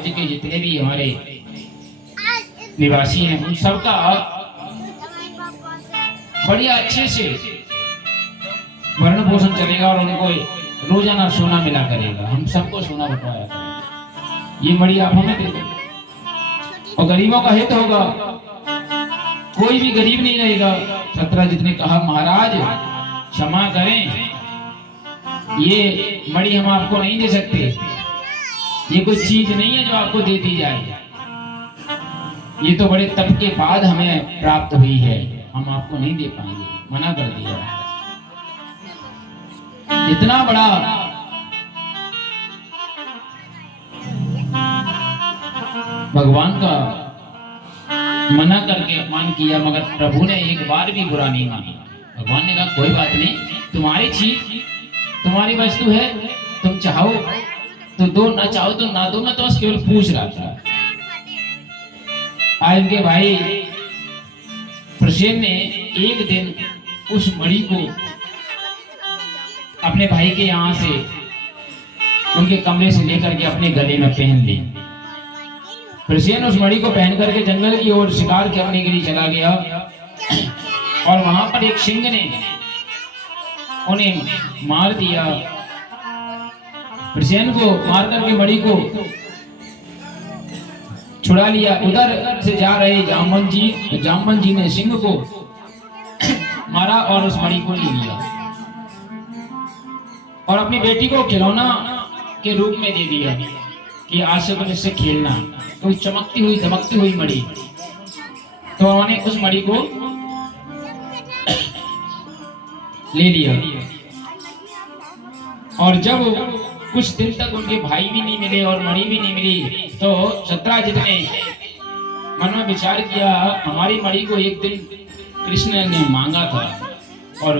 राज्य के जितने भी हमारे निवासी हैं उन सबका बढ़िया अच्छे से भरण पोषण चलेगा और उनको रोजाना सोना मिला करेगा। हम सबको सोना बंटवाया करेगा। ये मड़ी आप हमें दे दो और गरीबों का हित होगा। कोई भी गरीब नहीं रहेगा। सत्यराजित ने कहा महाराज क्षमा करें, ये मड़ी हम आपको नहीं दे सकते। ये कोई चीज नहीं है जो आपको दे दी जाए। ये तो बड़े तप के बाद हमें प्राप्त हुई है, हम आपको नहीं दे पाएंगे। मना कर दिया। इतना बड़ा भगवान का मना करके अपमान किया, मगर प्रभु ने एक बार भी बुरा नहीं माना। भगवान ने कहा कोई बात नहीं, तुम्हारी चीज तुम्हारी वस्तु है, तुम चाहो तो दो, ना चाहो तो ना दो। मैं तो बस केवल पूछ रहा था। आज उनके भाई प्रसेन ने एक दिन उस मणि को अपने भाई के यहाँ से उनके कमरे से लेकर के अपने गले में पहन ली। प्रसेन उस मणि को पहन करके जंगल की ओर शिकार करने के लिए चला गया और वहां पर एक सिंह ने उन्हें मार दिया। प्रसेन को मार करके मणि को छुड़ा लिया। उधर से जा रहे जामवंत जी ने सिंह को मारा और उस मणि को ले लिया और अपनी बेटी को खिलौना के रूप में दे दिया कि आज से तुम इससे खेलना। तो चमकती हुई धमकती हुई मणि, तो उन्होंने उस मणि को ले लिया। और जब कुछ दिन तक उनके भाई भी नहीं मिले और मणि भी नहीं मिली, तो सत्यराजित ने मन में विचार किया हमारी मणि को एक दिन कृष्ण ने मांगा था और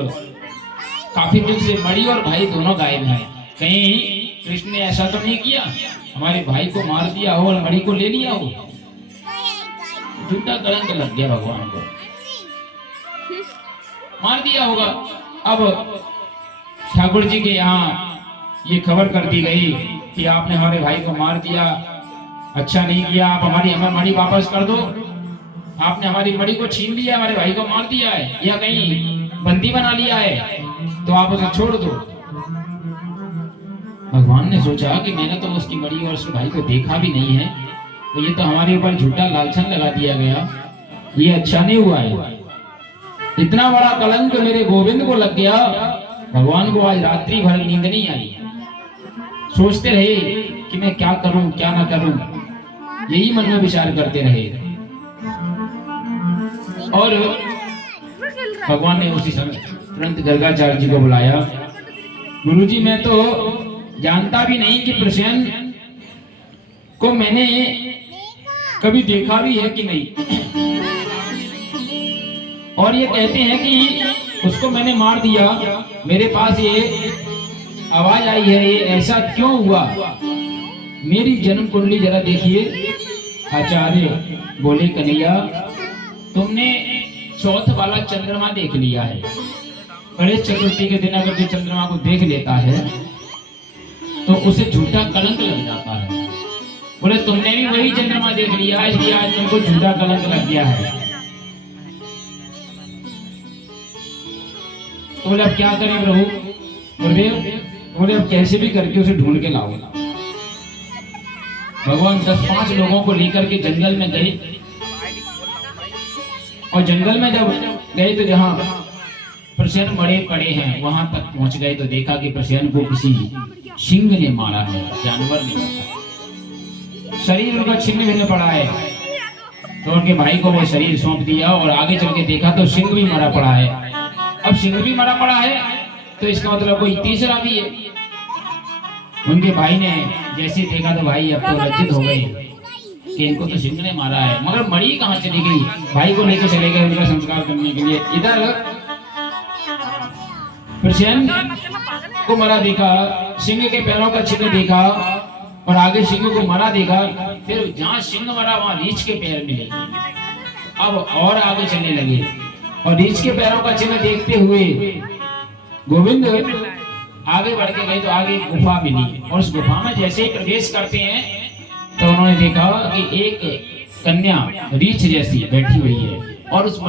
काफी दिन से मणि और भाई दोनों गायब हैं। कहीं कृष्ण ने ऐसा तो नहीं किया हमारे भाई को मार दिया हो और मणि को ले लिया हो। झूठा कलंक लग गया भगवान को, मार दिया होगा। अब ठाकुर जी के यहाँ ये खबर कर दी गई कि आपने हमारे भाई को मार दिया, अच्छा नहीं किया, आप हमारी मणि वापस कर दो। आपने हमारी मणि को छीन लिया, हमारे भाई को मार दिया है या कहीं बंदी बना लिया है, तो आप उसे छोड़ दो। भगवान ने सोचा कि मैंने तो उसकी मणि और उसके भाई को देखा भी नहीं है, तो ये तो हमारे ऊपर झूठा लालछन लगा दिया गया, ये अच्छा नहीं हुआ है। इतना बड़ा कलंक मेरे गोविंद को लग गया। भगवान को आज रात्रि भर नींद नहीं आई। सोचते रहे कि मैं क्या करूं क्या ना करूं, यही मन में विचार करते रहे। और भगवान ने उसी समय तुरंत गर्गाचार्य जी को बुलाया। गुरुजी मैं तो जानता भी नहीं कि प्रसेन को मैंने कभी देखा भी है कि नहीं, और ये कहते हैं कि उसको मैंने मार दिया। मेरे पास ये आवाज आई है, ये ऐसा क्यों हुआ? मेरी जन्म कुंडली जरा देखिए। आचार्य बोले कन्हैया तुमने चौथ वाला चंद्रमा देख लिया है। गणेश चतुर्थी के दिन अगर जो चंद्रमा को देख लेता है तो उसे झूठा कलंक लग जाता है। बोले तुमने भी वही चंद्रमा देख लिया, इसलिए आज तुमको झूठा कलंक लग गया है। तो बोले अब क्या करें प्रभु? बोले अब कैसे भी करके उसे ढूंढ के लाओ। भगवान 10-5 लोगों को लेकर के जंगल में गए और जंगल में जब गए तो जहाँ प्रसेन मरे पड़े हैं वहां तक पहुंच गए तो देखा कि प्रसेन को किसी सिंह ने मारा है, जानवर ने मारा। शरीर उनका छिन्न भिन्न पड़ा है, तो उनके भाई को वो शरीर सौंप दिया और आगे चल के देखा तो सिंह भी मरा पड़ा है। अब सिंह भी मरा पड़ा है तो इसका मतलब कोई तीसरा भी है। उनके भाई ने जैसे देखा तो भाई अब तो लज्जित हो गए कि इनको तो सिंह ने मारा है, मगर मणि कहाँ चली गई? भाई को लेकर चले गए उनका संस्कार करने के लिए। इधर प्रसेन को मरा देखा, सिंह के पैरों का चिन्ह देखा और आगे सिंह को मरा देखा। फिर जहाँ सिंह मरा वहां रीछ के पैर मिले। अब और आगे चलने लगे और रीछ के पैरों का चिन्ह देखते हुए गोविंद आगे बढ़ के गए तो आगे गुफा मिली और उस गुफा में जैसे ही प्रवेश करते हैं तो उन्होंने देखा कि एक कन्या रीछ जैसी बैठी हुई है और उस बड़ी